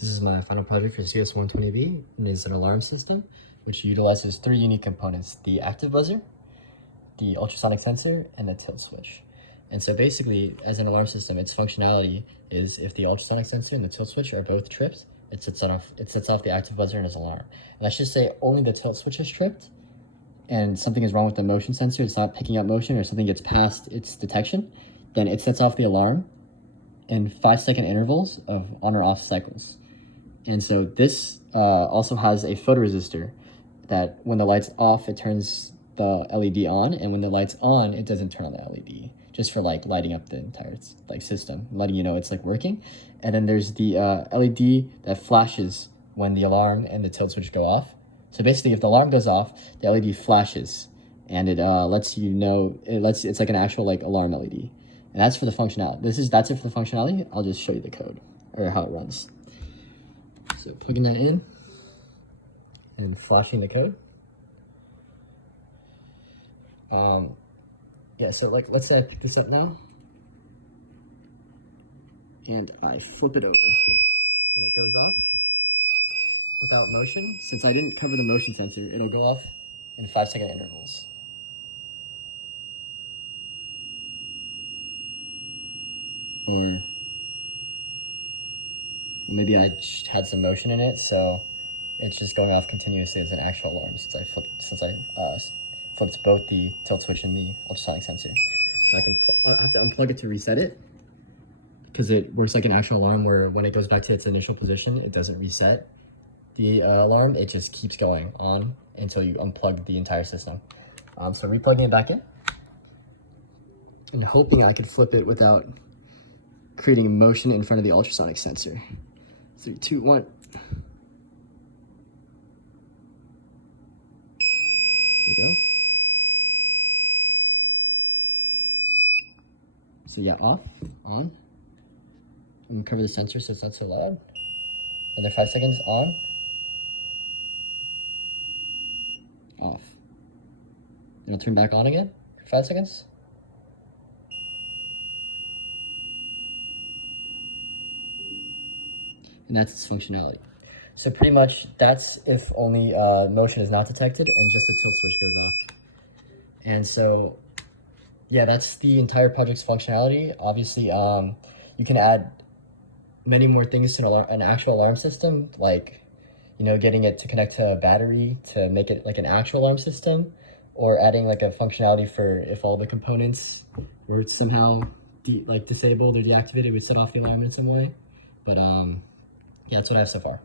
This is my final project for CS120B, and it's an alarm system which utilizes three unique components: the active buzzer, the ultrasonic sensor, and the tilt switch. And so basically, as an alarm system, its functionality is if the ultrasonic sensor and the tilt switch are both tripped, it sets off the active buzzer and its alarm. And I should say only the tilt switch is tripped, and something is wrong with the motion sensor, it's not picking up motion, or something gets past its detection, then it sets off the alarm in 5-second intervals of on or off cycles. And so this also has a photoresistor that when the light's off, it turns the LED on, and when the light's on, it doesn't turn on the LED, just for like lighting up the entire like system, letting you know it's like working. And then there's the LED that flashes when the alarm and the tilt switch go off. So basically, if the alarm goes off, the LED flashes, and it lets you know, it's like an actual like alarm LED. And that's for the functionality. That's it for the functionality. I'll just show you the code or how it runs. So plugging that in and flashing the code. Yeah, so like, let's say I pick this up now and I flip it over and it goes off without motion. Since I didn't cover the motion sensor, it'll go off in 5-second intervals. Or maybe I had some motion in it, so it's just going off continuously as an actual alarm since I flipped both the tilt switch and the ultrasonic sensor. So I have to unplug it to reset it, because it works like an actual alarm where when it goes back to its initial position, it doesn't reset the alarm. It just keeps going on until you unplug the entire system. So replugging it back in and hoping I could flip it without creating motion in front of the ultrasonic sensor. 3, 2, 1. There we go. So yeah, off, on. I'm gonna cover the sensor so it's not so loud. Another 5 seconds, on, off. Then I'll turn back on again for 5 seconds. And that's its functionality. So pretty much that's if only motion is not detected and just the tilt switch goes off. And so, yeah, that's the entire project's functionality. Obviously, you can add many more things to an actual alarm system, like, you know, getting it to connect to a battery to make it like an actual alarm system, or adding like a functionality for if all the components were somehow disabled or deactivated, it would set off the alarm in some way. But yeah, that's what I have so far.